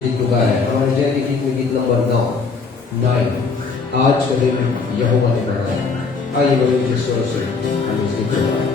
गीत चुका है हमारे जयंती गीत में गीत नंबर 9 आज का दिन यहोवा ने बनाया। आइए लोग जिस स्वर से हम इस गीत को गाएं।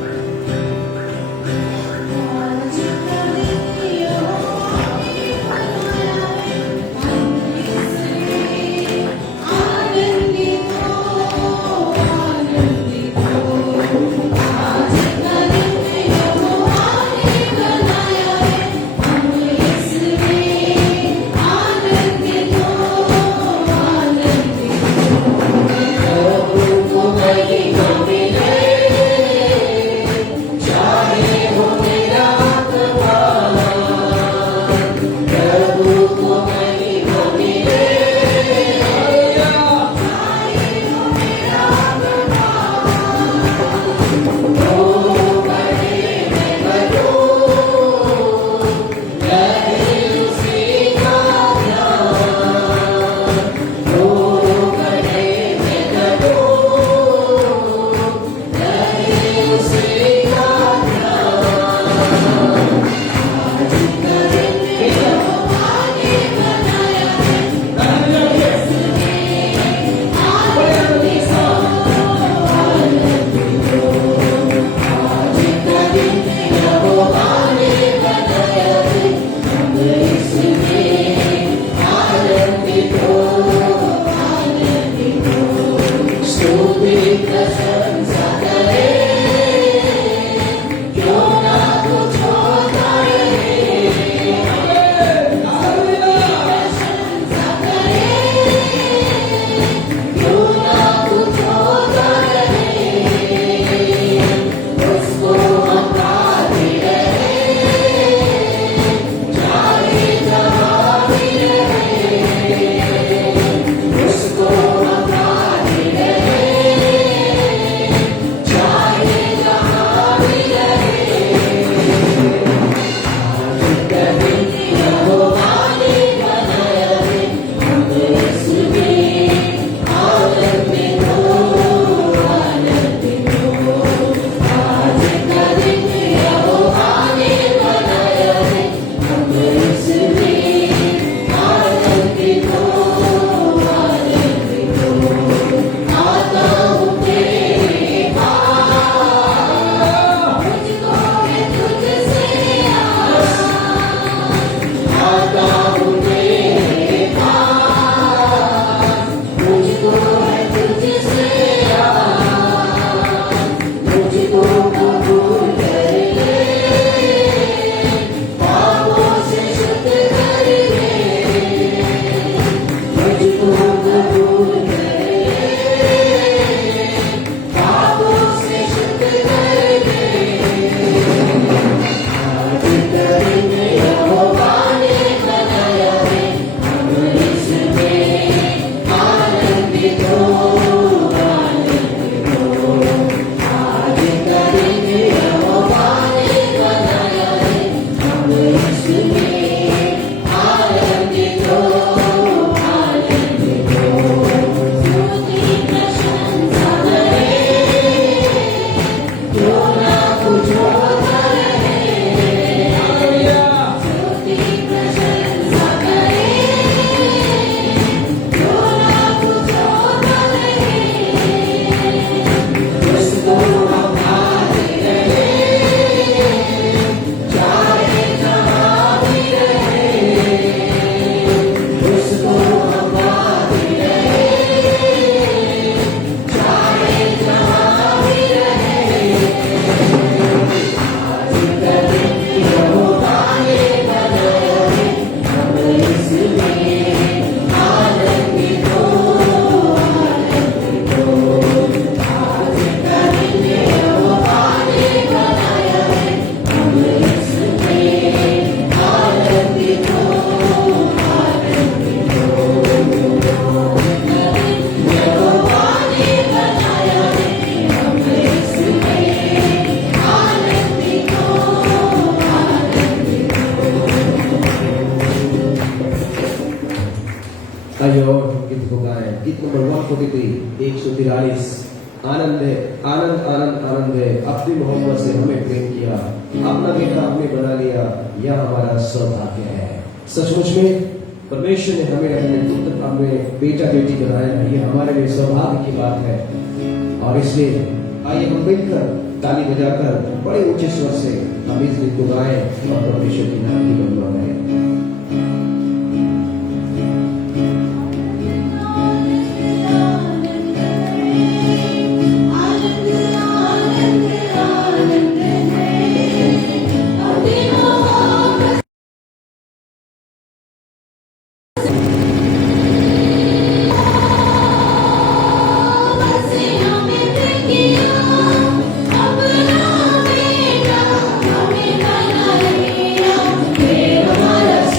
गीत को गाएं। गीत नंबर 143 143 आनंद है, आनंद आनंद आनंद है, अपने मोहम्मद से हमें प्रेम किया, अपना बेटा हमने बना लिया, यह हमारा सौभाग्य है। सचमुच में परमेश्वर ने हमें अपने पुत्र हमें बेटा बेटी बनाया है, ये हमारे लिए सौभाग्य की बात है। और इसलिए आइए हम मिलकर ताली बजाकर बड़े ऊंचे स्वर से हम इस दिन को गाएं और परमेश्वर की नाम की महिमा करें। Hallelujah.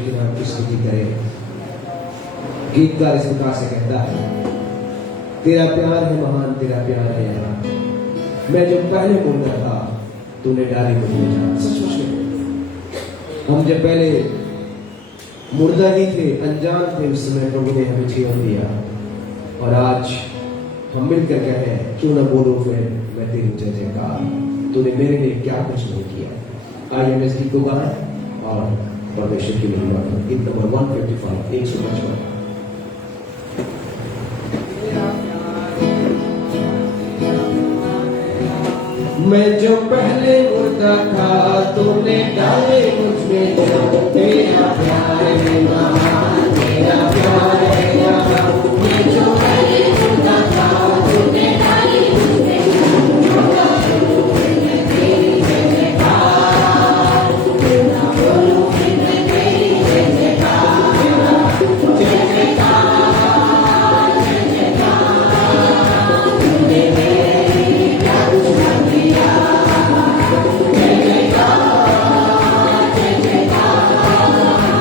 की नाम की स्तुति करें। गीतकार इस प्रकार से कहता है, तेरा प्यार है महान, तेरा प्यार है यहाँ। मैं जब पहले मुर्दा था तूने डाली मुझ में जान। सचमुच में हम जब पहले मुर्दा ही थे, अनजान थे, उस समय प्रभु ने हमें जीवन दिया। और आज हम मिलकर कहें, क्यों ना बोलो फिर मैं तेरी जय जयकार, तूने मेरे लिए क्या कुछ नहीं किया। आइए हम इस गीत को गाएं और परमेश्वर की महिमा करें। गीत नंबर 155, 155। मैं जो पहले मुर्दा था तूने डाले मुझ में जान। तेरा प्यार है महान, तेरा प्यार है यहाँ। मैं जो पहले मुर्दा था तूने डाले मुझ में जान। मैं तेरी जय जयकार, ना बोलूं फिर मैं तेरी जय जयकार, जय जयकार, जय जयकार। तूने मेरे लिए क्या कुछ न किया। जय जयकार, जय जयकार।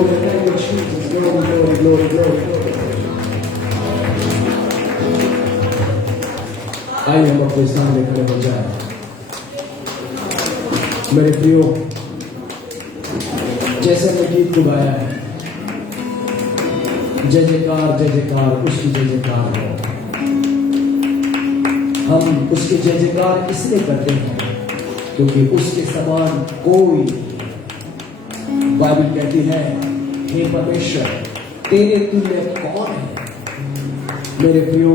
Glory, thank you, Jesus. Glory, glory, glory, glory, glory. आइए हम अपने सामने खड़े हो जाए। मेरे प्रियो, जैसे मैं गीत को गाया है, जय जयकार उसकी जय जयकार हो। हम उसके जय जयकार इसलिए करते हैं क्योंकि उसके समान कोई, बाइबल कहती है, हे परमेश्वर तेरे तुल्य कौन है। मेरे प्रियो,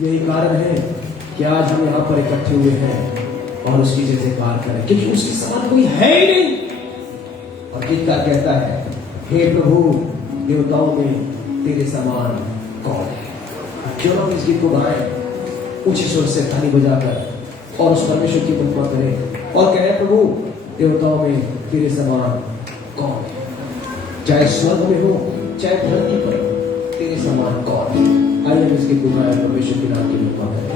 यही कारण है कि आज हम यहां पर इकट्ठे हुए हैं और उसकी जय जयकार करें, क्योंकि उसके समान कोई है ही नहीं। और गीतकार कहता है, हे प्रभु देवताओं में तेरे समान कौन है। क्यों हम इस गीत को गाएं ऊंचे स्वर से, थाली बजाकर, और उस परमेश्वर की महिमा करें और कहें, प्रभु देवताओं में तेरे समान कौन है। चाहे स्वर्ग में हो चाहे धरती पर, तेरे समान कौन है। आइए हम इसके को गाएं, परमेश्वर के नाम की महिमा करें।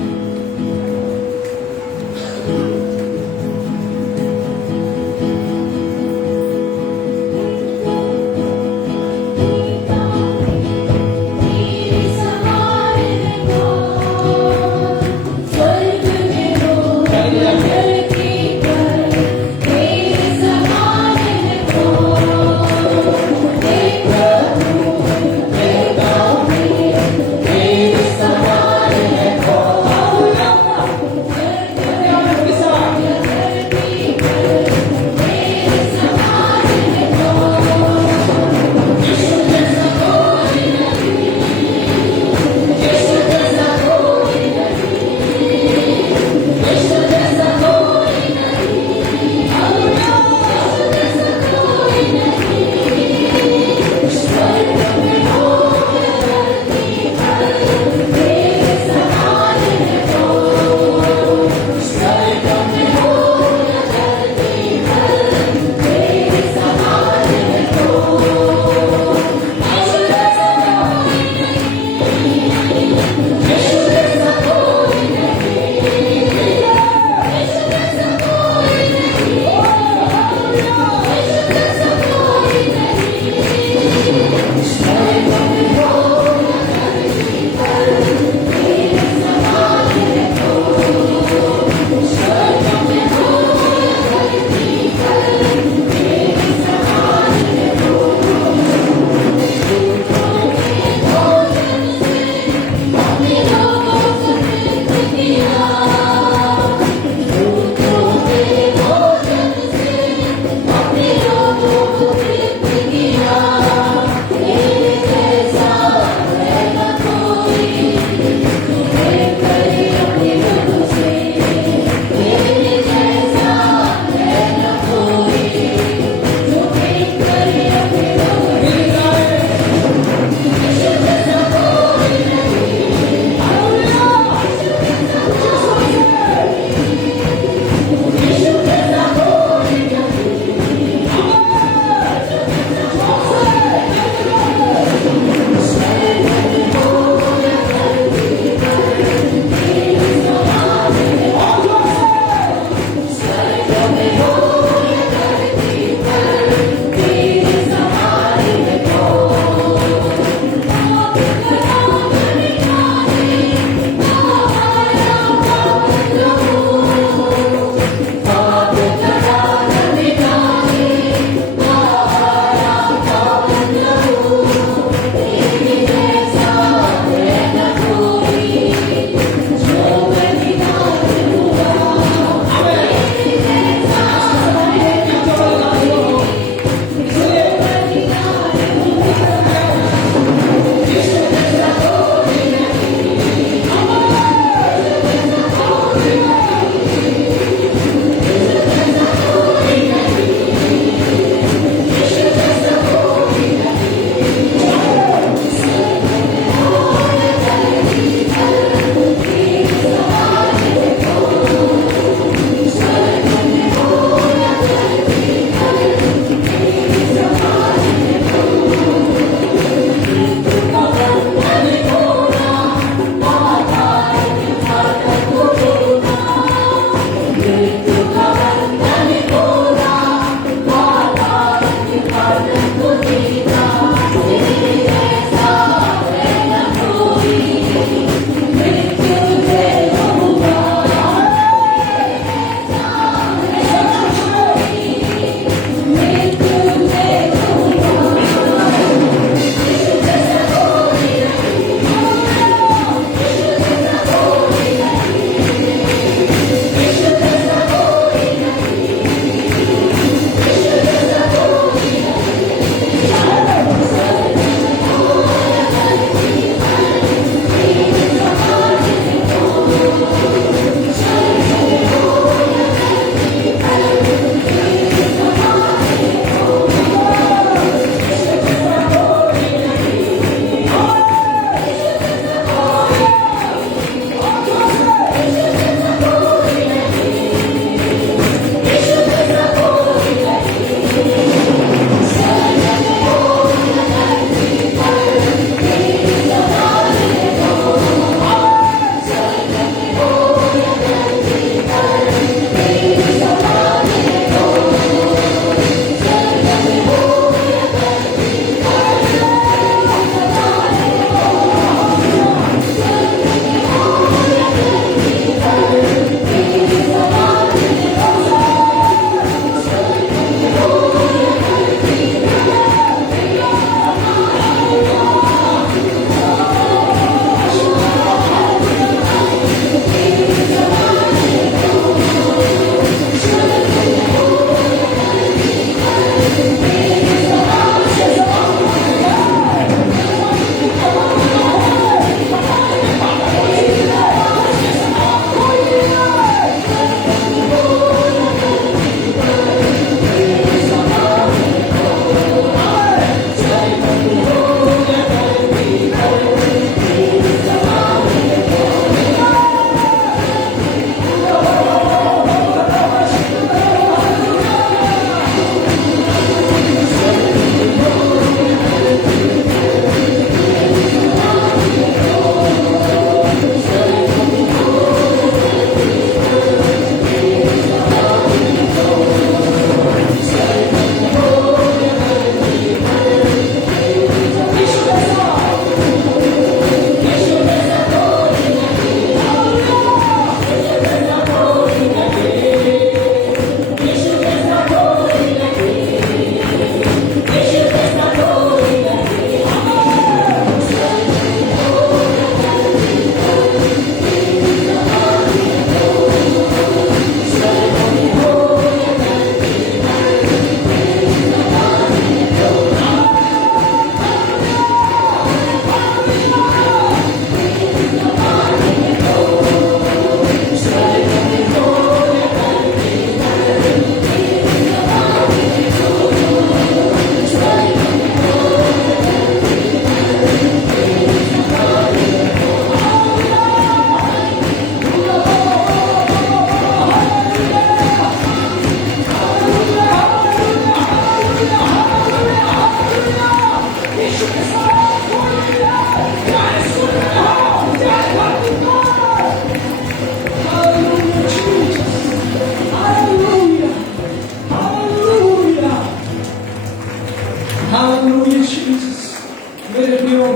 मेरे प्रियो,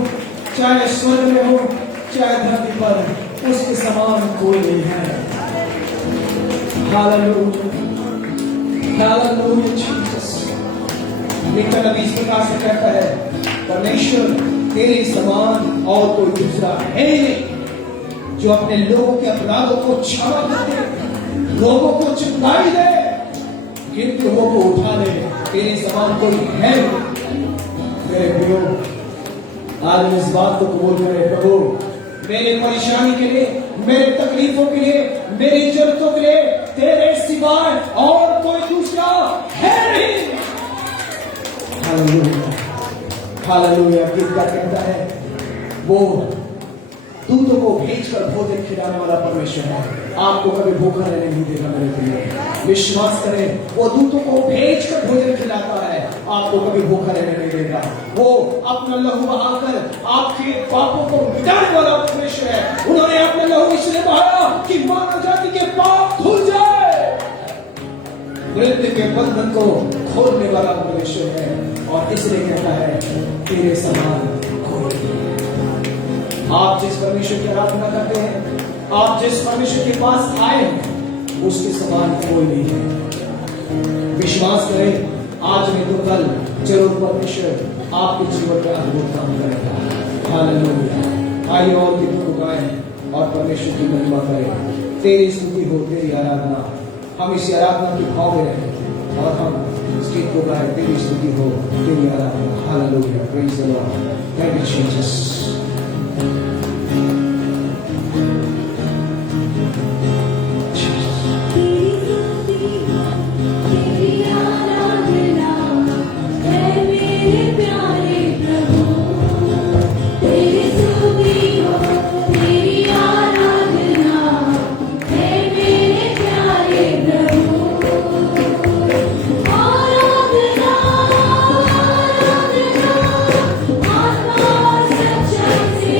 चाहे स्वर्ग में हो चाहे धरती पर, उसके समान कोई नहीं है। Hallelujah, hallelujah Jesus. लेकिन नबी इस प्रकार से कहता है, परमेश्वर तेरे समान और कोई दूसरा है नहीं, जो अपने लोगों के अपराधों को क्षमा कर दे, लोगों को चुकाई दे, गिरते हुओं को उठा ले। तेरे समान कोई है नहीं। मेरे प्रियो, आज इस बात को कबूल करें, प्रभु मेरे परेशानी के लिए, मेरे तकलीफों के लिए, मेरी जरूरतों के लिए तेरे सिवाय और कोई दूसरा है नहीं। Hallelujah, hallelujah. कीर्तन कहता है, वो दूतों को भेजकर भोजन खिलाने वाला परमेश्वर है, आपको कभी भूखा रहने नहीं देगा। मेरे प्रिय, विश्वास करें, वो दूतों को भेजकर भोजन खिलाता है, आपको कभी भूखा रहने नहीं देगा। वो अपना लहू बहाकर आपके पापों को मिटाने वाला परमेश्वर है। उन्होंने अपना लहू इसलिए बहाया कि मानव जाति के पाप धुल जाए। मृत्यु के बंधन को खोलने वाला परमेश्वर है, और इसलिए कहता है, तेरे समान कोई नहीं। आप जिस परमेश्वर की आराधना करते हैं, आप जिस परमेश्वर के पास आए हैं, उसके समान कोई नहीं है। विश्वास करें, आज नहीं तो कल जरूर परमेश्वर आपके जीवन में अद्भुत काम करेगा। हालेलुया। आइए और गीतों को गाएं और परमेश्वर की महिमा करें। तेरी स्तुति हो, तेरी आराधना। हम इसी आराधना के भाव में रहें और हम इस गीत को गाएं, तेरी स्तुति हो, तेरी आराधना। Hallelujah, praise the Lord. Thank you Jesus. आत्मा सच्चाई से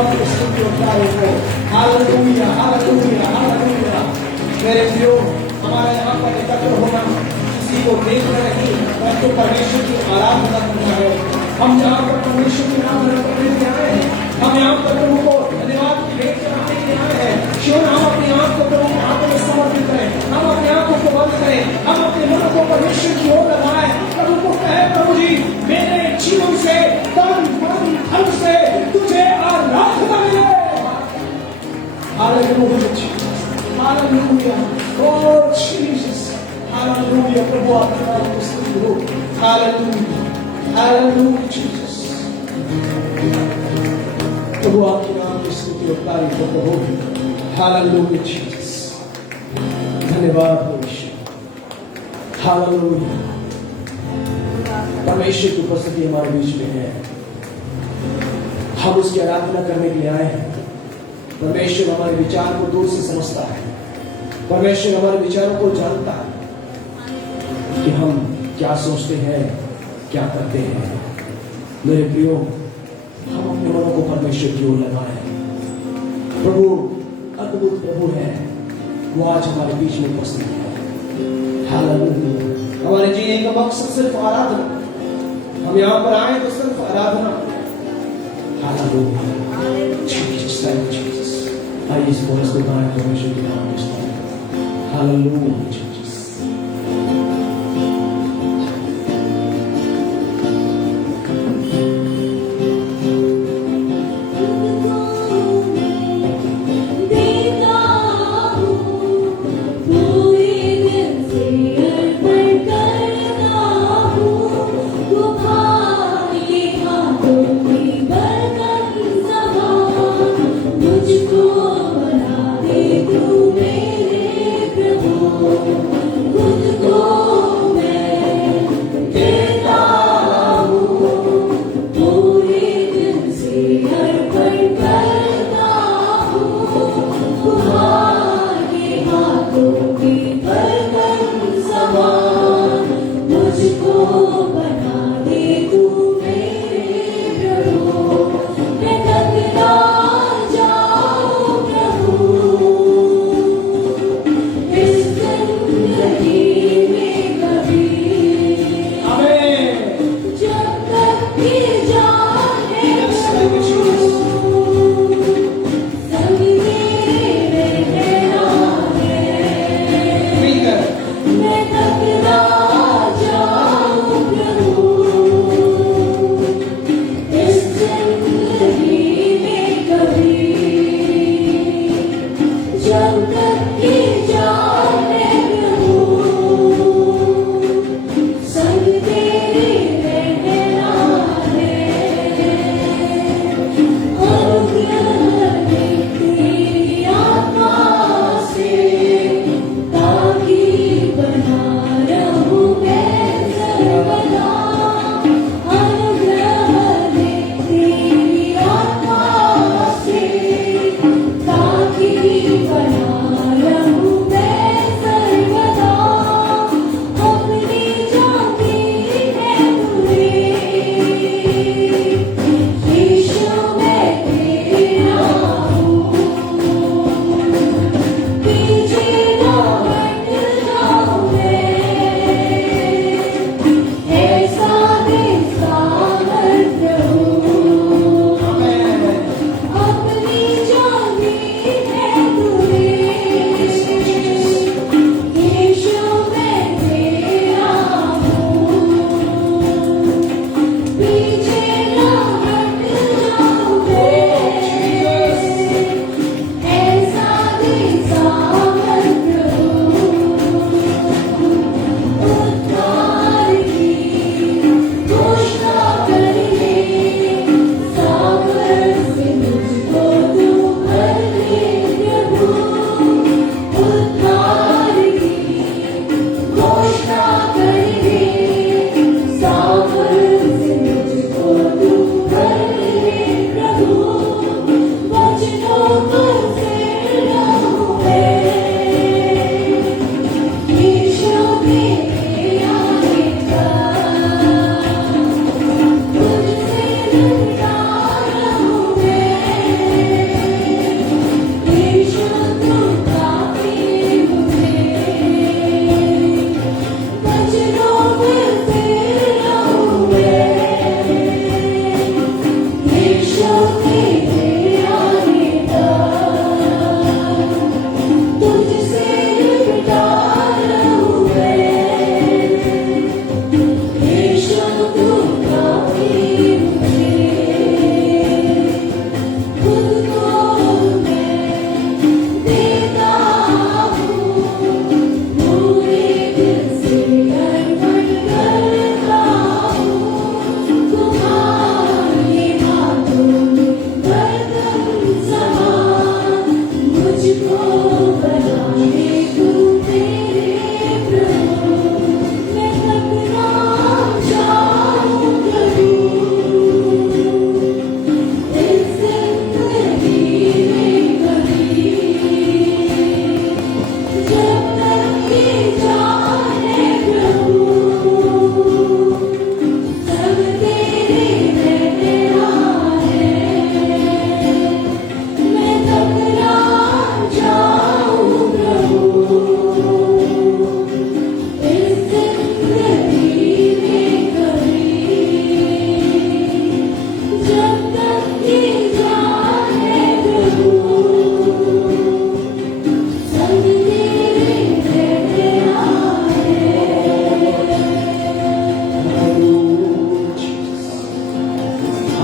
धन्यवाद की स्तुति और तारीफ हो। Hallelujah hallelujah hallelujah. मेरे प्रियो, हमारे यहाँ पर एकत्र होना किसी को देखना नहीं, परंतु परमेश्वर की आराधना करना है। हम यहाँ पर परमेश्वर की आराधना करने के लिए आए हैं। हम यहाँ पर प्रभु को धन्यवाद की भेंट चढ़ाने के लिए आए हैं। क्यों हम अपनी आंख को प्रभु के हाथों में समर्पित करें, हम अपनी आंखों को बंद करें, हम अपने मन को परमेश्वर की ओर लगाएं, प्रभु को कहे, प्रभु जी मेरे जीवन से तन मन धन से तुझे आराधना मिले। हालेलुया हालेलुया ओह जीसस हालेलुया। प्रभु आपके नाम की स्तुति हो। Hallelujah hallelujah Jesus. प्रभु आपके नाम की स्तुति और तारीफ हो प्रभु। Hallelujah Jesus. धन्यवाद हो ईश्वर। हालेलुया। परमेश्वर की उपस्थिति हमारे बीच में है। हम उसकी आराधना करने के लिए आए हैं। परमेश्वर हमारे विचार को दूर से समझता है। परमेश्वर हमारे विचारों को जानता है कि हम क्या सोचते हैं, क्या करते हैं। मेरे प्रियो, हम अपने मनों को परमेश्वर की ओर लगाएं। प्रभु अद्भुत प्रभु है, वो आज हमारे बीच में उपस्थित है। हालेलुया। हमारे जीने का मकसद सिर्फ आराधना। हम यहाँ पर आए तो सिर्फ आराधना। Hallelujah Jesus thank you Jesus. आइए इस बोलस को गाएं परमेश्वर के नाम में। Hallelujah Jesus. मुझको बना दे तू मेरे प्रभु।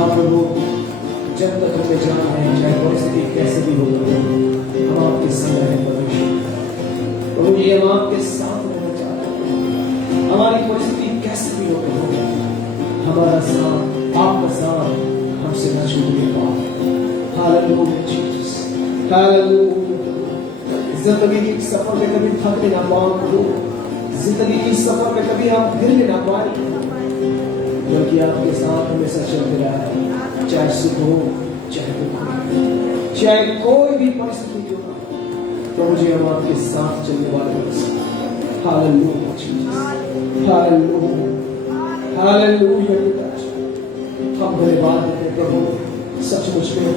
हाँ प्रभु, जब तक हमें जाना है, चाहे परिस्थिति कैसे भी हो, हम आपके संग रहें परमेश्वर। प्रभु जी, हम आपके साथ रहना चाहते हैं। हमारी परिस्थिति कैसे भी हो प्रभु, हमारा साथ, आपका साथ हमसे न छूटने पाए। Hallelujah Jesus, hallelujah. जिंदगी की सफर में कभी थकने ना पाओ प्रभु, जिंदगी की सफर में कभी हम गिरने ना पाए, क्योंकि आपके साथ हमेशा चलते रहा है। चाहे सुख हो, चाहे दुख हो, चाहे कोई भी परिस्थिति क्यों ना, तो मुझे हम आपके साथ चलने वाले हैं। Hallelujah Jesus, hallelujah, hallelujah. हम धन्यवाद देते प्रभु, सचमुच में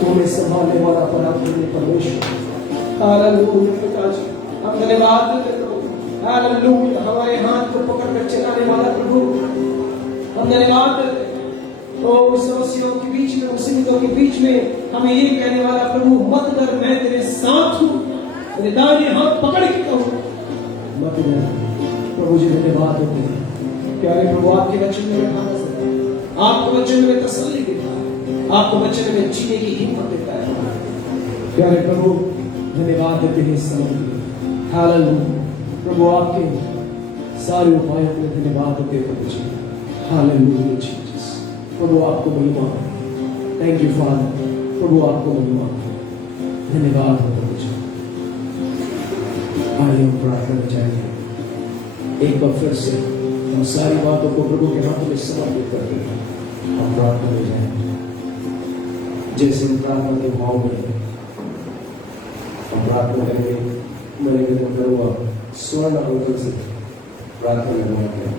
तुम्हें संभालने वाला पराक्रमी परमेश्वर। हालेलुया पिताजी, हम धन्यवाद देते प्रभु। हालेलुया, हमारे हाथ को पकड़कर चलाने वाला प्रभु, हम धन्यवाद देते। ओ समस्याओं के बीच में, मुसीबतों के बीच में हमें ये कहने वाला प्रभु, मत डर, मैं तेरे साथ हूँ, तेरे दाहिने हाथ पकड़ के कहूँ मत डर। प्रभु जी धन्यवाद देते हैं। प्यारे प्रभु, आपके वचन में खाना से, आपको वचन में तसल्ली देता है, आपको वचन में जीने की हिम्मत देता है। प्यारे प्रभु, धन्यवाद देते हैं इस समय के लिए। हालेलुया प्रभु, आपके सारे उपायों में धन्यवाद देते हैं प्रभु जी। हालेलुया जीसस, प्रभु आपको महिमा। थैंक यू फादर, प्रभु आपको महिमा। धन्यवाद हो प्रभु जी। आइए हम प्रार्थना जाएंगे एक बार फिर से, हम सारी बातों को प्रभु के हाथों में समर्पित करके हम प्रार्थना में जाएंगे। जैसे हम प्रार्थना के भाव में हम प्रार्थना करेंगे, मेरे को प्रभु स्वर्ण अंकल से प्रार्थना करना है।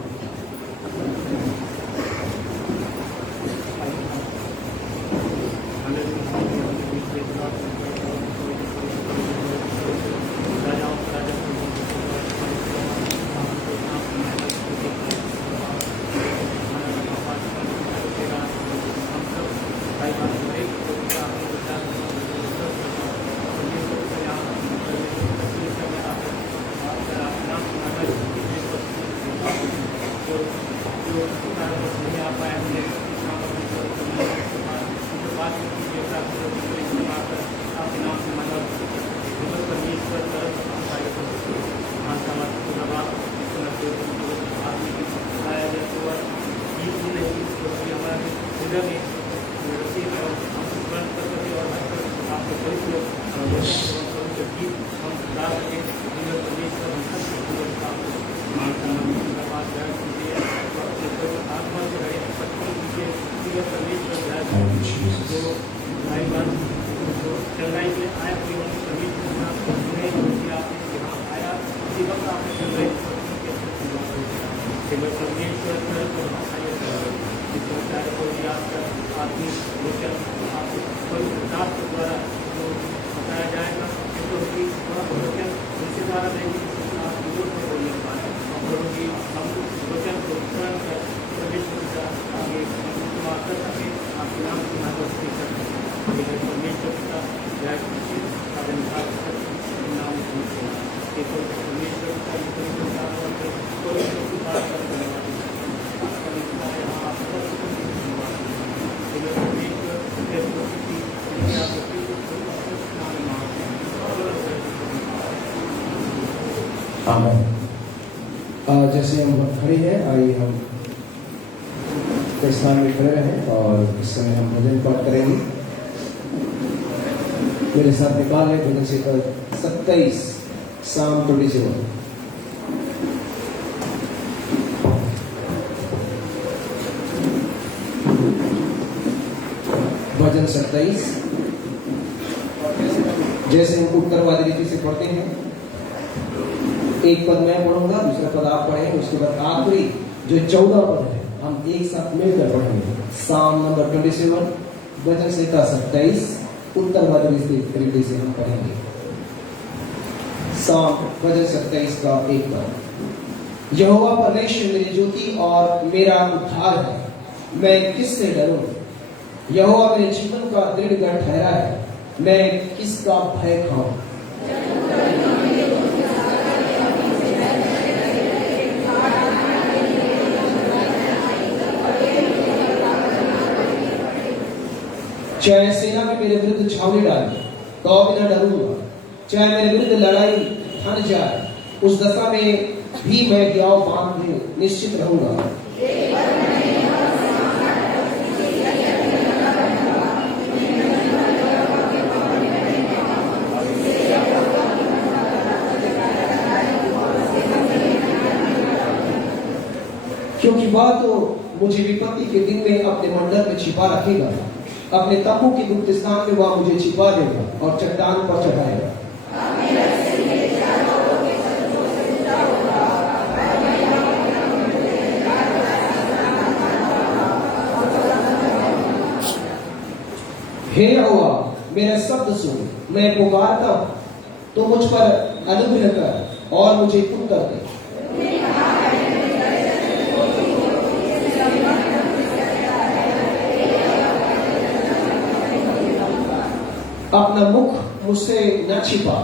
जैसे हम खड़े हैं, आइए हम स्थान में खड़े रहें और इस समय हम भजन पाठ करेंगे। मेरे साथ निकाल है भजन से 27 Psalm 27। भजन 27। जैसे हम उत्तरवादी रीति से पढ़ते हैं, एक पद मैं पढ़ूंगा, दूसरा पद आप पढ़ेंगे, उसके बाद आखिरी जो 14 पद है हम एक साथ मिलकर पढ़ेंगे। Psalm नंबर 27, भजन संहिता 27, उत्तरवादी रीति से हम पढ़ेंगे। Psalm भजन 27 का एक पद। यहोवा परमेश्वर मेरी ज्योति और मेरा उद्धार है, मैं किससे डरूं? यहोवा मेरे जीवन का दृढ़ गढ़ ठहरा है, मैं किसका भय खाऊं? चाहे सेना भी मेरे विरुद्ध छावनी डाले तो भी न डरूंगा, चाहे मेरे विरुद्ध लड़ाई थन जाए उस दशा में भी मैं गियाव बांधे निश्चित रहूंगा। क्योंकि वह तो मुझे विपत्ति के दिन में अपने मंडल में छिपा रखेगा, अपने तंबू के गुप्त स्थान में वह मुझे छिपा देगा और चट्टान पर चढ़ाएगा। हे यहोवा मेरा शब्द सुन, मैं पुकारता हूं तो मुझ पर अनुग्रह कर और मुझे उत्तर दे। अपना मुख मुझसे न छिपा,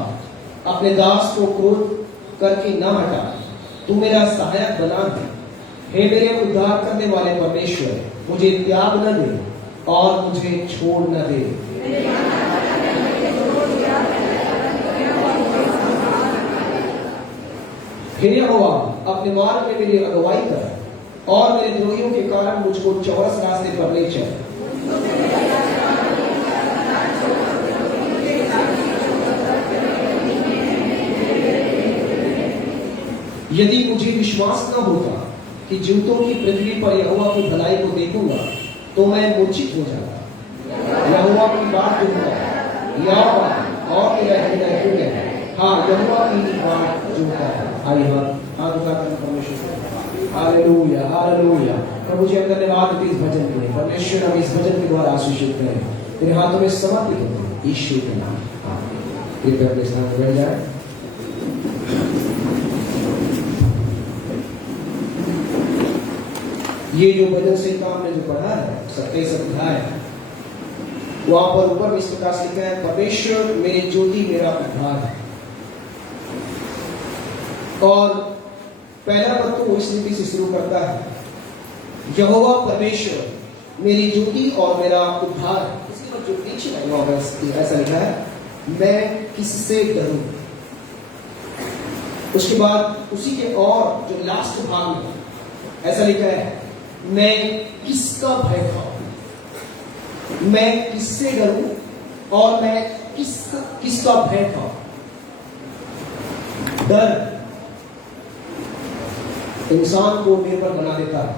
अपने दास को क्रोध करके न हटा, तू मेरा सहायक बना दे। हे मेरे उद्धार करने वाले परमेश्वर, मुझे त्याग न दे और मुझे छोड़ न दे। हे यहोवा अपने मार्ग में मेरी अगुवाई कर और मेरे द्रोहियों के कारण मुझको चौरस रास्ते पर ले चल। यदि मुझे विश्वास न होता कि जूतों की पृथ्वी पर यहोवा की भलाई को देखूंगा तो मैं मूर्छित हो जाता। यहोवा की बात सुनता, यहोवा और मेरा हृदय क्यों है। हाँ, यहोवा की बात सुनता है। आइए हाथ उठाकर परमेश्वर हालेलुया हालेलुया। प्रभु जी हम धन्यवाद देते इस भजन के लिए। परमेश्वर हम इस भजन के द्वारा आशीषित करें, तेरे हाथों में समर्पित होते हैं यीशु के नाम आमीन। कृपया अपने स्थान पर बैठ जाए। ये जो भजन से काम ने जो पढ़ा है 27 अध्याय, वहां पर ऊपर इस प्रकार से लिखा है, परमेश्वर मेरी ज्योति मेरा उद्धार है। और पहला पद तो इस रीति से शुरू करता है, यहोवा परमेश्वर मेरी ज्योति और मेरा उद्धार है। इसके बाद जो पीछे लाइन ऐसा लिखा है, मैं किससे डरूं। उसके बाद उसी के और जो लास्ट भाग में ऐसा लिखा है, मैं किसका भय खाऊं। मैं किससे डरूं और मैं किसका भय खाऊं। डर इंसान को निर्भर बना देता है।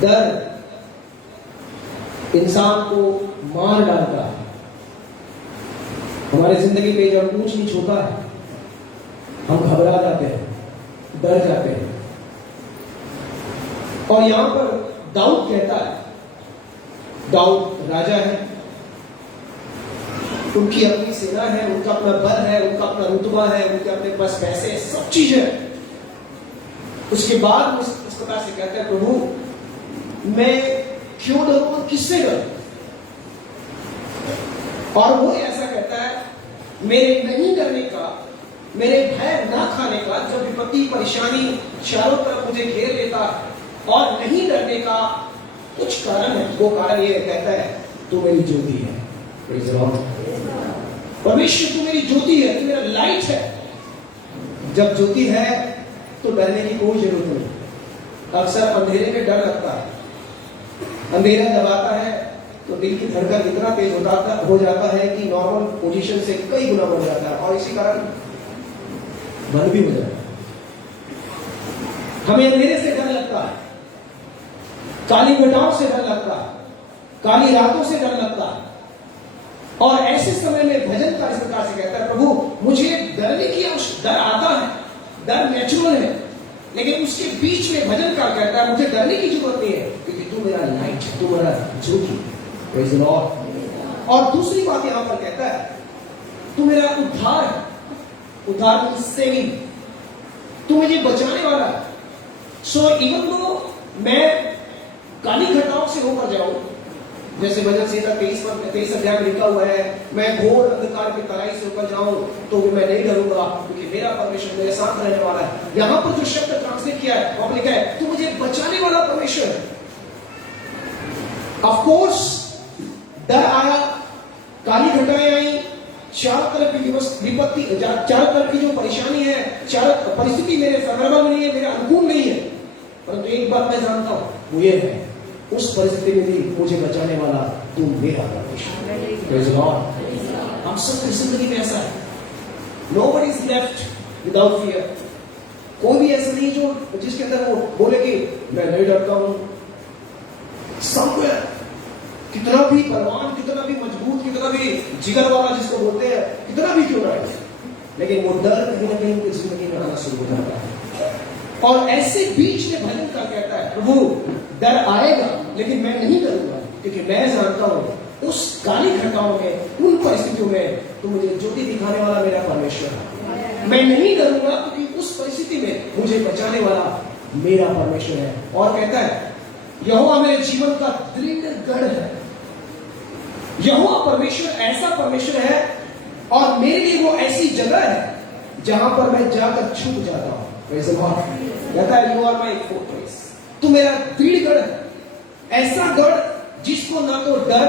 डर इंसान को मार डालता है। हमारे जिंदगी में जब ऊंच नीच होता है, हम घबरा जाते हैं, डर जाते हैं। और यहां पर दाऊद कहता है, दाऊद राजा है, उनकी अपनी सेना है, उनका अपना बल है, उनका अपना रुतबा है, उनके अपने पास पैसे, सब चीज है। उसके बाद इस प्रकार से कहता है, प्रभु मैं क्यों डरूं, किससे डरूं। और वो ऐसा कहता है, मेरे नहीं डरने का, मेरे भय ना खाने का, जब विपत्ति परेशानी चारों तरफ मुझे घेर लेता है और नहीं डरने का कुछ कारण है, वो कारण ये कहता है, तू मेरी ज्योति है। परमेश्वर तू मेरी ज्योति है, तू मेरा लाइट है। जब ज्योति है तो डरने की कोई जरूरत नहीं। अक्सर अंधेरे में डर लगता है, अंधेरा जब आता है तो दिल की धड़कन इतना तेज हो जाता है कि नॉर्मल पोजीशन से कई गुना बढ़ जाता है और इसी कारण मन भी हो जाता है। हमें अंधेरे से डर लगता है, काली घटाओं से डर लगता है, काली रातों से डर लगता है। और ऐसे समय में भजन का इस प्रकार से कहता है, प्रभु मुझे डरने की डर आता है, डर नेचुरल है, लेकिन उसके बीच में भजन का कहता है, मुझे डरने की जरूरत नहीं है क्योंकि तू मेरा लाइट, तू मेरा ज्योति। Praise the Lord. और दूसरी बात यहां पर कहता है, तू मेरा उद्धार है, उद्धार मींस सेविंग, तू मुझे बचाने वाला है। सो इवन दो मैं काली घटनाओं से होकर जाऊं, जैसे भजन संहिता 23 अध्याय में लिखा हुआ है, मैं घोर अंधकार की तराई से होकर जाऊं तो भी मैं नहीं डरूंगा क्योंकि मेरा परमेश्वर मेरे साथ रहने वाला है। यहां पर जो शब्द ट्रांसलेट किया है वहां लिखा है, तू मुझे बचाने वाला परमेश्वर है। ऑफ कोर्स डर आया, काली घटनाएं आई, चारों तरफ की विपत्ति, चारों तरफ की जो परेशानी है, चारों परिस्थिति मेरे फेवरेबल नहीं है, मेरे अनुकूल नहीं है, परंतु एक बात मैं जानता हूं, वो ये है, उस परिस्थिति में भी मुझे बचाने वाला तू मेरा परमेश्वर। Praise the Lord. हम सब की जिंदगी में ऐसा है, nobody is left without fear. कोई भी ऐसा नहीं जो जिसके अंदर वो बोले कि मैं नहीं डरता हूं। समवेयर, कितना भी बलवान, कितना भी मजबूत, कितना भी जिगर वाला जिसको बोलते हैं, कितना भी क्यों ना है, लेकिन वो डर कहीं ना कहीं उनकी जिंदगी में आना शुरू हो जाता है। और ऐसे बीच में भजन का कहता है, प्रभु डर आएगा लेकिन मैं नहीं डरूंगा, क्योंकि मैं जानता हूं उस काली घटनाओं में, उन परिस्थितियों में तो मुझे ज्योति दिखाने वाला मेरा परमेश्वर है। मैं नहीं डरूंगा क्योंकि उस परिस्थिति में मुझे बचाने वाला मेरा परमेश्वर है। और कहता है यहोवा मेरे जीवन का दृढ़ गढ़ है। यहोवा परमेश्वर ऐसा परमेश्वर है और मेरे लिए वो ऐसी जगह है जहां पर मैं जाकर छुप जाता हूं। कहता है यू आर माई फोर्ट्रेस, तू मेरा दृढ़ गढ़ है, ऐसा गढ़ जिसको ना तो डर,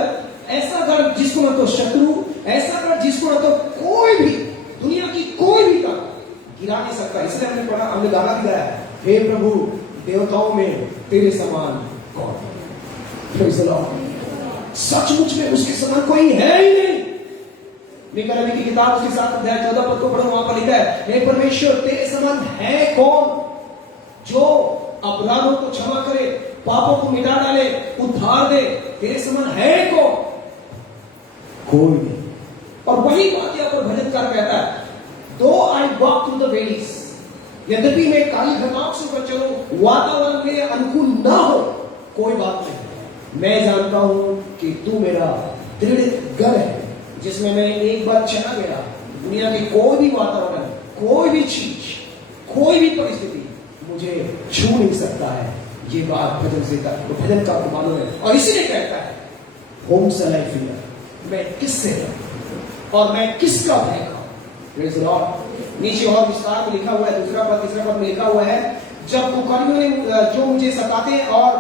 ऐसा गढ़ जिसको ना तो शत्रु, ऐसा गढ़ जिसको ना तो कोई भी दुनिया की कोई भी ताकत गिरा नहीं सकता। इसलिए हमने पढ़ा, हमने गाना भी गाया, हे प्रभु देवताओं में तेरे समान कौन। Praise the Lord. सचमुच में उसके समान कोई है ही नहीं। मीका नबी की किताब उसके 7 अध्याय 14 पद को पढ़ो, वहां पर लिखा है, हे परमेश्वर तेरे समान है कौन जो अपराधों को क्षमा करे, पापों को मिटा डाले, उद्धार दे। तेरे समान है कौन? कोई नहीं। और वही बात यहां पर भजनकार कहता है, दो I walk through the Valli's, यद्यपि मैं काली घटनाओं से ऊपर चलूं, वातावरण मेरे अनुकूल ना हो, कोई बात नहीं, मैं जानता हूं कि तू मेरा दृढ़ गढ़ है, जिसमें मैं एक बार चला गया, दुनिया के कोई भी वातावरण, कोई भी चीज, कोई भी परिस्थिति मुझे छू नहीं सकता है। ये बात भजन का मालूम है। और इसीलिए कहता है, होम शैल आई फियर, मैं किससे डरूं और मैं किसका भय खाऊं। Praise the Lord. नीचे और विस्तार में लिखा हुआ है, दूसरा पद तीसरा पद में लिखा हुआ है, जब कुकर्मियों ने जो मुझे सताते और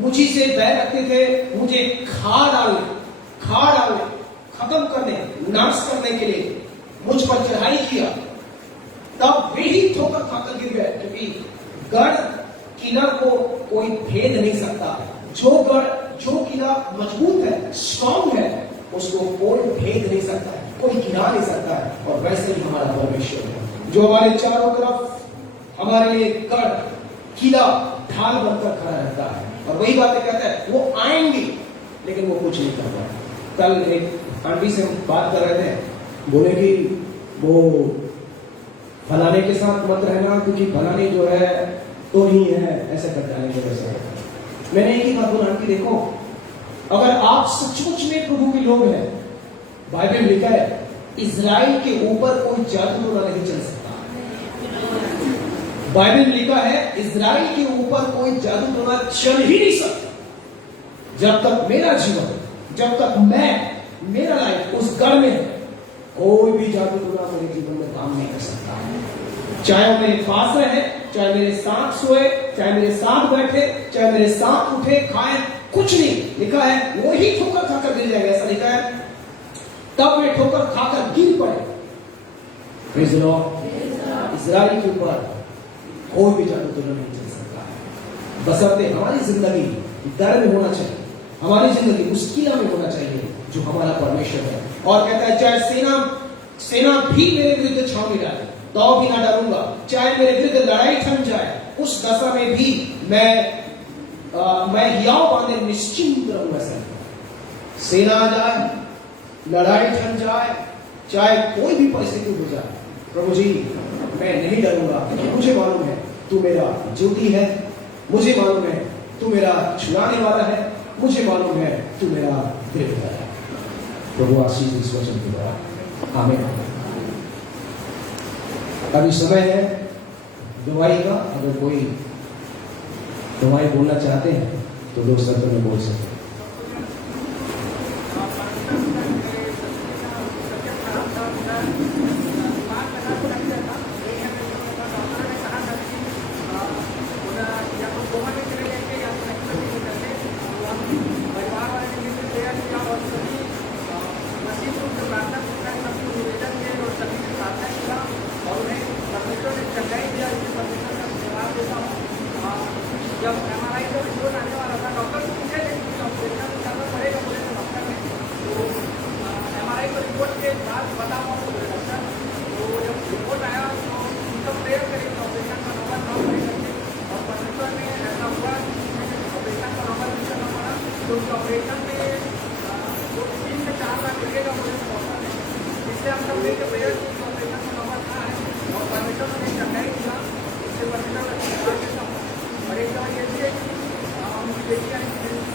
मुझी से बैर रखते थे, मुझे खा डाले, खत्म करने, नाश करने के लिए मुझ पर चढ़ाई किया, तब वे ही ठोकर खाकर गिर गए। क्योंकि गढ़ किला को कोई भेद नहीं सकता। जो किला मजबूत है, स्ट्रॉन्ग है, उसको कोई भेद नहीं सकता है, कोई गिरा नहीं सकता है। और वैसे ही हमारा परमेश्वर है, जो हमारे चारों तरफ हमारे लिए गढ़, किला, ढाल बनकर खड़ा रहता है। और वही बातें कहता है, वो आएंगे लेकिन वो कुछ नहीं कर पाए। कल एक आंटी से बात कर रहे थे, बोले कि वो फलाने के साथ मत रहना क्योंकि फलाने जो है तो ही है, ऐसा कर जाने की वजह से। मैंने एक ही बात बोला, आंटी देखो, अगर आप सचमुच में प्रभु के लोग हैं, बाइबल में लिखा है इजराइल के ऊपर कोई जादू टोना नहीं चल सकता। बाइबल में लिखा है इजराइल के ऊपर कोई जादू टोना चल ही नहीं सकता। जब तक मेरा जीवन, जब तक मेरा लाइफ उस गढ़ में है, कोई भी जादू टोना मेरे जीवन में काम नहीं कर सकता है। चाहे वो मेरे पास रहे, चाहे मेरे साथ सोए, चाहे मेरे साथ बैठे, चाहे मेरे साथ उठे खाए, कुछ नहीं। लिखा है वो ही ठोकर खाकर गिर जाएगा, ऐसा लिखा है, तब वे ठोकर खाकर गिर पड़े। Praise the Lord. इजराइल के ऊपर कोई भी जादू टोना नहीं चल सकता है। बशर्ते हमारी जिंदगी डर में होना चाहिए, हमारी जिंदगी मुश्किल में होना चाहिए, जो हमारा परमेश्वर है। और कहता है चाहे सेना भी मेरे विरुद्ध छावनी डाले तो भी ना डरूंगा, चाहे मेरे विरुद्ध लड़ाई थम जाए, उस दशा में भी मैं हियाव बांधे निश्चिंत रहूंगा। सेना आ जाए, लड़ाई थम जाए, चाहे कोई भी परिस्थिति हो जाए, प्रभु जी मैं नहीं डरूंगा। मुझे मालूम है तू मेरा ज्योति है, मुझे मालूम है तू मेरा छुड़ाने वाला है, मुझे मालूम है तू मेरा दृढ़ है। प्रभु आशीष इस वचन के द्वारा, आमीन। अभी समय है दवाई का, अगर कोई दवाई बोलना चाहते हैं तो 2 शब्द में बोल सकते हैं। उनका ऑपरेशन में 3 से 4 लाख लगेगा मुझे पता है। इसलिए हम सब लेके प्रेयर की ऑपरेशन का नंबर था है और परमिशन ने नहीं दिया, इससे परमिशन लगा के सब। और एक बार ये भी है कि उनकी बेटी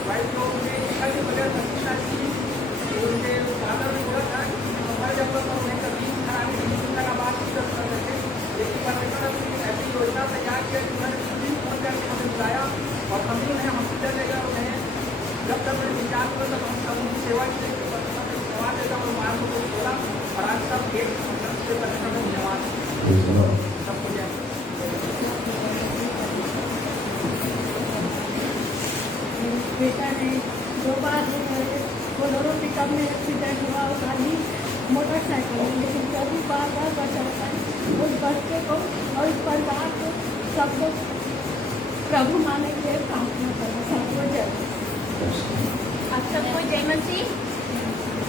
भाई को उन्हें निकल के बगैर बच्ची थी, उनके फादर ने बोला था हमारे जब तक उन्हें कभी खराबी नहीं लगा बात नहीं कर सकते थे, लेकिन परमिशन अपनी ऐसी योजना तैयार किया कि उन्होंने भी फोन करके हमें बुलाया और हम भी उन्हें हॉस्पिटल लेकर उन्हें जब तक मैंने विचार किया तब हम सब उनकी सेवा की सेवा देता और मार को बोला और आज सब गेट से परमिशन में धन्यवाद सबको दिया। बेटा ने 2 बार बोलेरो पिकअप में एक्सीडेंट हुआ, खाली मोटरसाइकिल में, लेकिन कभी बार बचाता है उस बच्चे को और इस परिवार को, सबको प्रभु माने के प्रार्थना करें। सबको जय। आप सबको जय मसीह।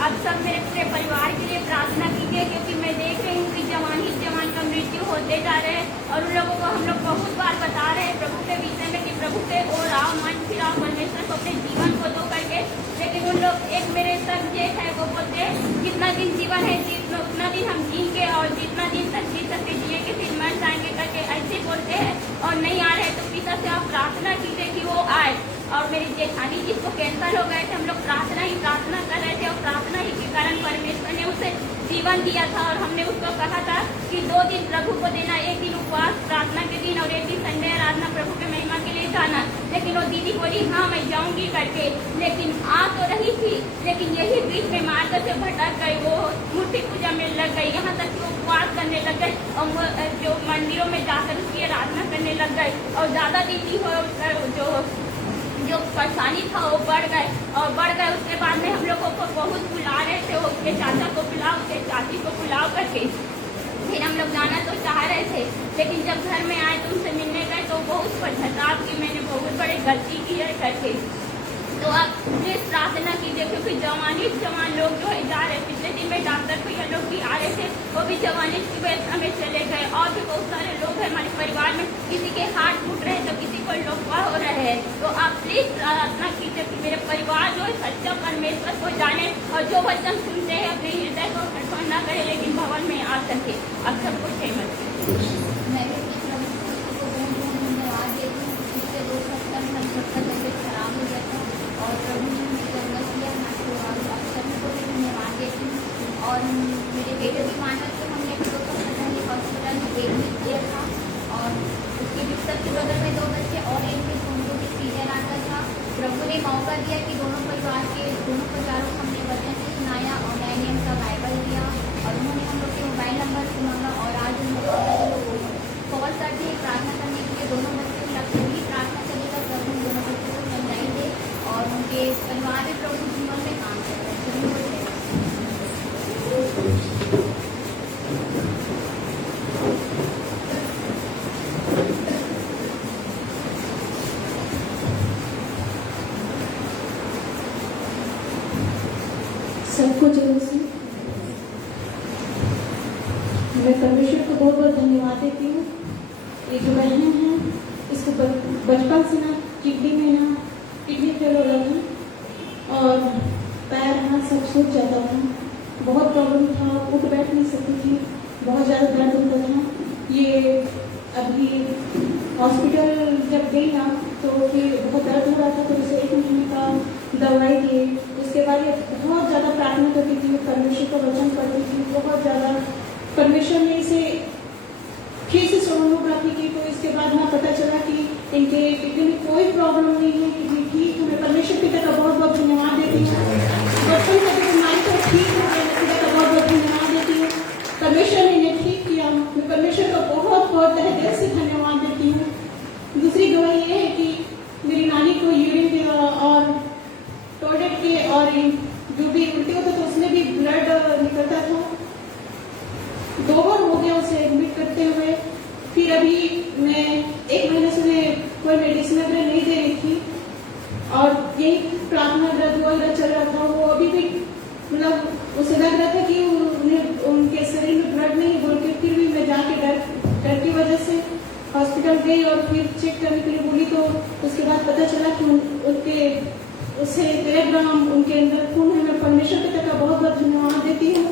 आप सब मेरे पूरे परिवार के लिए प्रार्थना कीजिए, क्योंकि मैं देख रही हूँ कि जवान ही जवान का मृत्यु होते जा रहे हैं और उन लोगों को हम लोग बहुत बार बता रहे हैं प्रभु के विषय में कि प्रभु के ओर आओ, मन फिराओ, परमेश्वर को अपने जीवन को दो करके, लेकिन उन लोग एक मेरे सब ये है वो बोलते हैं जितना दिन जीवन है उतना दिन हम जिएंगे और जितना दिन तक जी सकते जिएंगे फिर मर जाएंगे करके ऐसे बोलते हैं और नहीं आ रहे। तो पिता से आप प्रार्थना कीजिए कि वो आए। और मेरी जेठानी जिसको कैंसर हो गए थे, हम लोग प्रार्थना कर रहे थे और प्रार्थना ही के कारण परमेश्वर ने उसे जीवन दिया था। और हमने उसको कहा था कि 2 दिन प्रभु को देना, एक दिन उपवास प्रार्थना के दिन और एक दिन संडे आराधना प्रभु के महिमा के लिए जाना। लेकिन वो दीदी बोली हाँ मैं जाऊंगी करके, लेकिन आ तो रही थी, लेकिन यही बीच में मार्ग से भटक गई, वो मूर्ति पूजा में लग गई, यहाँ तक कि वो उपवास करने लग गई और जो मंदिरों में जाकर उसकी आराधना करने लग गई और ज़्यादा दिन नहीं हो जो परेशानी था वो बढ़ गए और बढ़ गए। उसके बाद में हम लोगों को बहुत बुला रहे थे, उसके चाचा को बुलाओ, उसके चाची को बुलाओ करके, फिर हम लोग जाना तो चाह रहे थे, लेकिन जब घर में आए तो उनसे मिलने गए तो बहुत पछतावा कि मैंने बहुत बड़ी गलती की है करके। तो आप प्लीज प्रार्थना कीजिए, क्योंकि जवान लोग जो है जा रहे। पिछले दिन में डॉक्टर भैया लोग भी आ रहे थे, वो भी जवानी की व्यवस्था में चले गए और भी बहुत सारे लोग हैं हमारे परिवार में, किसी के हाथ टूट रहे हैं तो किसी को लोकवा हो रहे हैं। तो आप प्लीज प्रार्थना कीजिए कि मेरे परिवार जो है सच्चा परमेश्वर को जाने और जो वचन सुनते हैं अपने हृदय को कठोर न करे, लेकिन भवन में आ सके। अब सबको जय मसीह। खराब हो गया था और प्रभु ने मुझे जंगल किया, मैं तो अक्सर को भी धन्यवाद देती हूँ। और मेरे बेटे की माना तो हमने 2 सप्ताह पहले हॉस्पिटल में एडमिट किया था और उसके बिस्तर के बगल में 2 बच्चे और एक भी उनको भी सीजन आता था। प्रभु ने मौका दिया कि दोनों परिवारों को हमने वचन से सुनाया और नए नियम का बाइबल दिया और उन्होंने हम लोग के मोबाइल नंबर से मांगा और आज उन लोग कॉल करते हैं प्रार्थना करने के लिए। दोनों बच्चे लगते ही प्रार्थना करेगा, प्रभु दोनों बच्चों को समझाई दे और उनके परिवार में प्रभु जीवन में काम कर रहे हैं। सबको जय मसीह। मैं परमेश्वर को बहुत बहुत धन्यवाद देती हूँ। ये जो बहन है इसको बचपन से ना किडनी फेल हो रहा था और पैर हाथ सब सूख जाता था, बहुत प्रॉब्लम था, उठ बैठ नहीं सकती थी, बहुत ज़्यादा दर्द होता था। ये अभी हॉस्पिटल जब गई ना तो फिर बहुत दर्द हो रहा था, तो इसे 1 महीने का दवाई दिए। उसके बाद ये बहुत ज़्यादा प्रार्थना करती थी, परमेश्वर का वचन पढ़ती थी, बहुत ज़्यादा परमेश्वर ने इसे फिर से सोनोग्राफी की, तो इसके बाद ना पता चला कि इनके किडनी में कोई प्रॉब्लम नहीं है, किडनी ठीक है। मैं परमेश्वर पिता का बहुत बहुत धन्यवाद देती हूँ। बचपन से बीमारी को ठीक हो गया, पिता का बहुत बहुत धन्यवाद देती हूँ। परमेश्वर ने इन्हें ठीक किया, मैं परमेश्वर का बहुत बहुत तहे दिल से धन्यवाद देती हूँ। दूसरी गवाही ये है कि मेरी नानी को यूरिन के और टॉयलेट के और जो भी उल्टी होता था उसमें भी ब्लड निकलता था। 2 बार हो गया उसे एडमिट करते हुए। फिर अभी मैं 1 महीने से कोई मेडिसिन वगैरह नहीं दे रही थी और यही प्रार्थना वगैरह चल रहा था। वो अभी भी मतलब उसे लग रहा था कि उनके शरीर में ब्लड नहीं बोल के, फिर भी मैं जाके डर की वजह से हॉस्पिटल गई और फिर चेक करने के लिए बोली, तो उसके बाद पता चला कि उसे टेलीग्राम उनके अंदर खून है। मैं परमेश्वर पिता का बहुत बहुत धन्यवाद देती हूँ।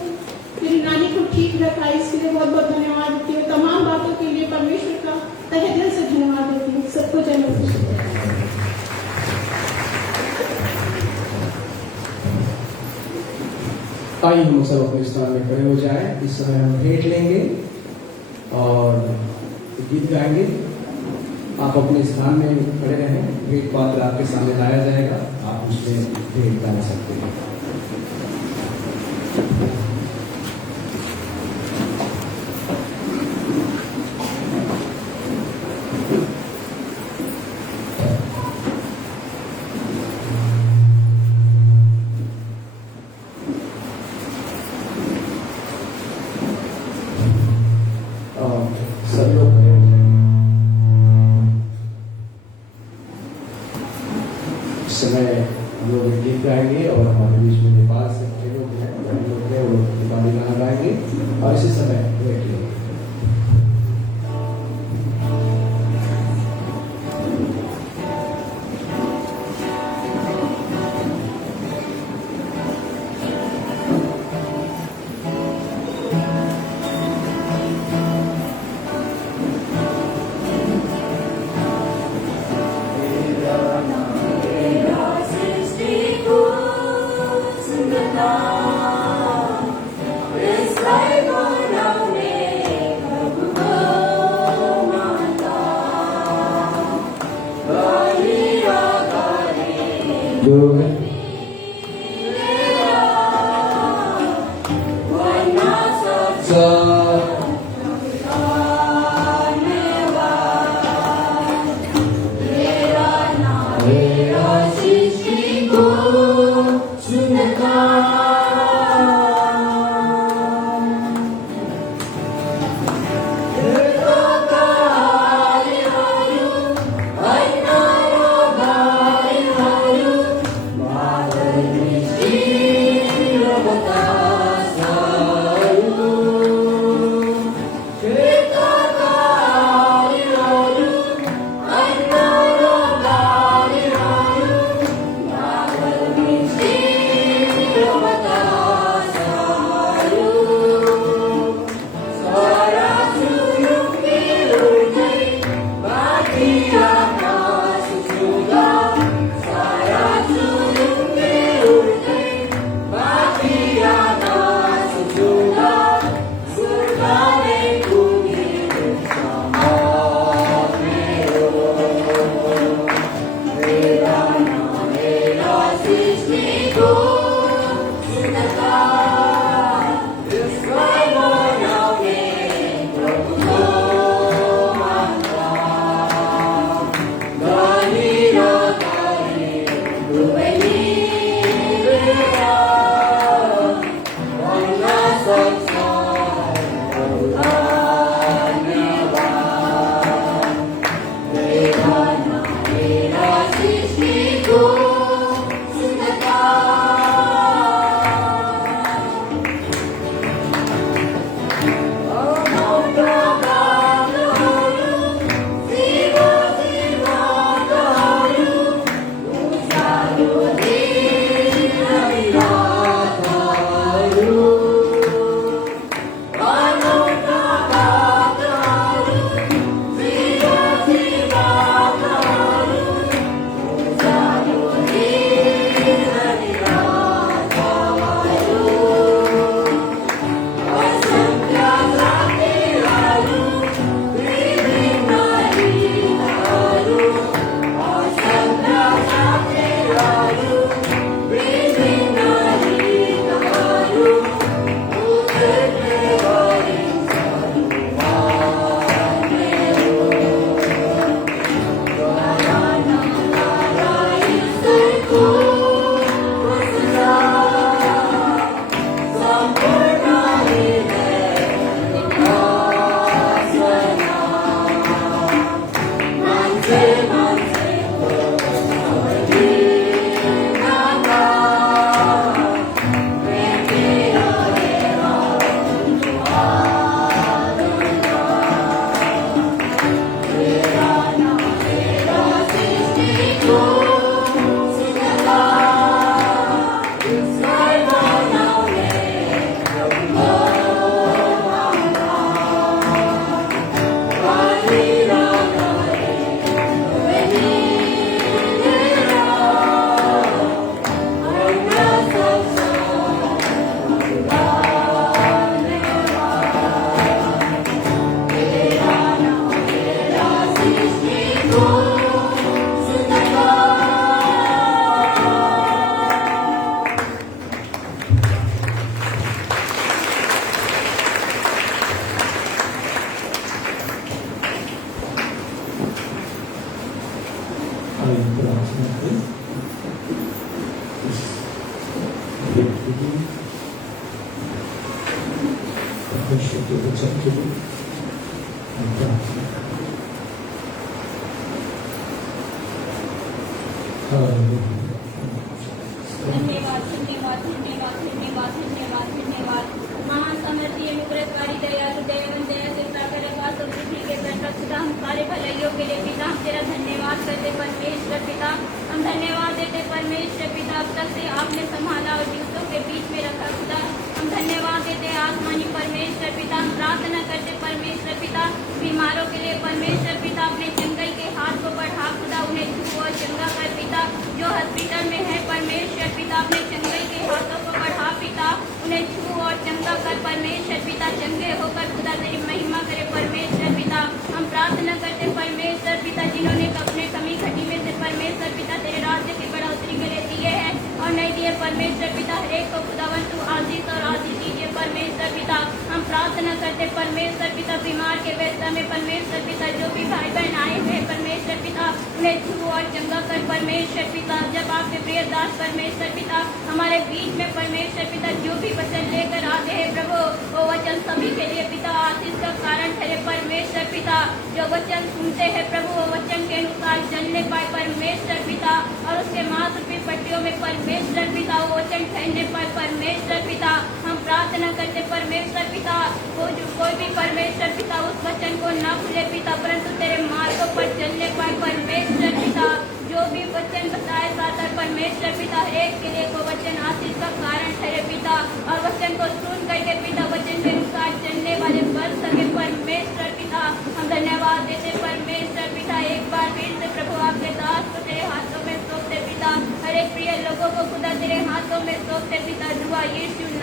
मेरी नानी को ठीक रखा, इसके लिए बहुत बहुत धन्यवाद देती हूँ। तमाम बातों के लिए परमेश्वर का तहे दिल से धन्यवाद देती हूँ। सबको जय मसीह। आइए हम सब अपने स्थान में खड़े हो जाएं। इस समय हम भेंट लेंगे और गीत गाएंगे। आप अपने स्थान में खड़े रहें। भेंट पात्र आपके सामने लाया जाएगा, आप उसमें भेंट डाल सकते हैं। सब लोग खड़े हो जाएंगे। इस समय हम लोग एक गीत गाएंगे और हमारे बीच में नेपाल से बड़े लोग हैं, वो नेपाली गाना गाएंगे और इसी समय भेंट लेंगे। परमेश्वर के वचन के लिए हम प्रार्थना धन्यवाद धन्यवाद धन्यवाद धन्यवाद धन्यवाद धन्यवाद महान समर्थी अनुग्रहकारी दयालु दयावंत दया से प्राकर और पृथ्वी के प्रकट खुदा हम सारे भलाइयों के लिए पिता हम तेरा धन्यवाद करते परमेश्वर पिता हम धन्यवाद देते परमेश्वर पिता अब तक से आपने संभाला और दूसरों के बीच में रखा खुदा हम धन्यवाद देते आसमानी परमेश्वर पिता हम प्रार्थना करते परमेश्वर पिता बीमारों के लिए परमेश्वर पिता अपने चंगाई के हाथ को बढ़ा खुदा उन्हें छू और चंगा कर पिता जो हॉस्पिटल में है परमेश्वर पिता अपने चंगाई के हाथों को बढ़ा पिता उन्हें छू और चंगा कर परमेश्वर पिता चंगे होकर खुदा तेरी महिमा करे परमेश्वर पिता हम प्रार्थना करते परमेश्वर पिता जिन्होंने अपने कमी घटी में से परमेश्वर पिता तेरे राज्य की बढ़ोतरी के लिए दिए हैं और नहीं दिए परमेश्वर पिता हर एक को खुदावन तू आशीष और आशीष दीजिए परमेश्वर पिता हम प्रार्थना करते परमेश्वर पिता बीमार के व्यवस्था में परमेश्वर पिता जो भी भाई बहन आए हुए परमेश्वर पिता उन्हें छू और चंगा कर परमेश्वर पिता जब आपके प्रिय दास परमेश्वर पिता हमारे बीच में परमेश्वर पिता जो भी वचन लेकर आते हैं प्रभु वो वचन सभी के लिए पिता आशीष का कारण ठहरे परमेश्वर पिता जो वचन सुनते हैं प्रभु वो वचन के अनुसार चलने पाए परमेश्वर पिता और उसके माथ रूपी पट्टियों में परमेश्वर पिता वो वचन ठहरने पाए परमेश्वर पिता हम प्रार्थना करते परमेश्वर पिता कोई भी परमेश्वर पिता उस वचन को न भूले पिता परंतु तेरे मार्गों पर चलने पाए परमेश्वर पिता जो भी वचन बताए जाता है परमेश्वर पिता एक के लिए को वचन आशीष का कारण ठहरे पिता और वचन को सुन करके पिता वचन के अनुसार चलने वाले बन सके परमेश्वर पिता हम धन्यवाद देते परमेश्वर पिता एक बार फिर से प्रभु आपके दास को तेरे हाथों में सौंपते पिता हर एक प्रिय लोगों को खुदा तेरे हाथों में सौंपते पिता दुआ यीशु नाम